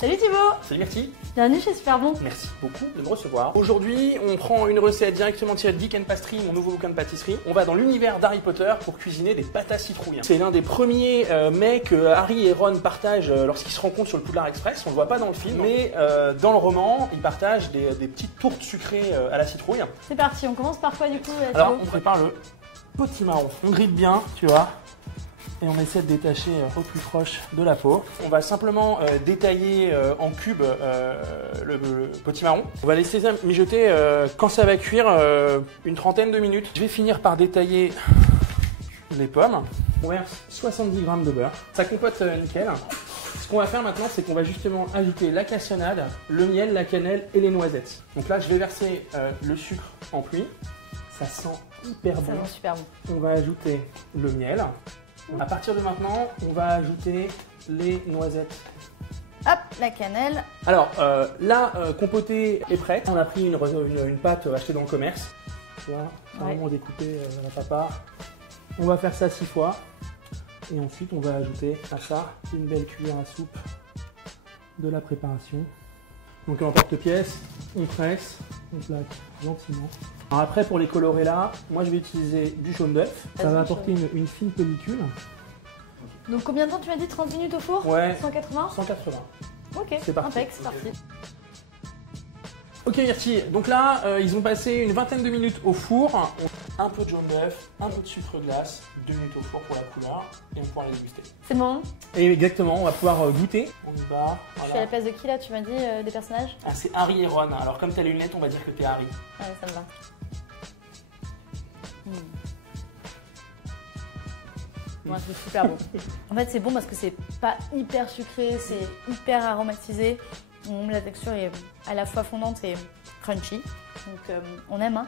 Salut Thibaut. Salut Myrtille. Bienvenue chez Super Bon. Merci beaucoup de me recevoir. Aujourd'hui, on prend une recette directement tirée de Geek & Pastry, mon nouveau bouquin de pâtisserie. On va dans l'univers d'Harry Potter pour cuisiner des pâtes à citrouille. C'est l'un des premiers mets que Harry et Ron partagent lorsqu'ils se rencontrent sur le Poudlard Express. On le voit pas dans le film, mais dans le roman, ils partagent des petites tourtes sucrées à la citrouille. C'est parti, on commence par quoi du coup Thibaut? Alors, on prépare le potimarron. On grille bien, tu vois. Et on essaie de détacher au plus proche de la peau. On va simplement détailler en cubes le potimarron. On va laisser ça mijoter quand ça va cuire une trentaine de minutes. Je vais finir par détailler les pommes. On verse 70 g de beurre. Ça compote nickel. Ce qu'on va faire maintenant, c'est qu'on va justement ajouter la cassonade, le miel, la cannelle et les noisettes. Donc là, je vais verser le sucre en pluie. Ça sent hyper bon. Ça sent super bon. On va ajouter le miel. À partir de maintenant, on va ajouter les noisettes. Hop, la cannelle. Alors, la compotée est prête. On a pris une pâte achetée dans le commerce. Tu vois, vraiment découpée à ta part. On va faire ça 6 fois. Et ensuite, on va ajouter à ça une belle cuillère à soupe de la préparation. Donc, en porte-pièce, on presse, on plaque gentiment. Alors après, pour les colorer là, moi je vais utiliser du jaune d'œuf. Ça va apporter une fine pellicule. Donc combien de temps tu m'as dit? 30 minutes au four? Ouais. 180? 180. Ok, C'est parti. impec, c'est parti. Ok Myrtille, donc là, ils ont passé une vingtaine de minutes au four. Un peu de jaune d'œuf, un peu de sucre glace, 2 minutes au four pour la couleur, et on pourra les déguster. C'est bon? Et exactement, on va pouvoir goûter. On y va. Je suis à la place de qui là? Tu m'as dit des personnages? Ah, c'est Harry et Ron. Alors comme t'as les lunettes, on va dire que t'es Harry. Ouais, ça me va. Ouais, c'est super bon. En fait, c'est bon parce que c'est pas hyper sucré, c'est hyper aromatisé. La texture est à la fois fondante et crunchy. Donc, on aime, hein.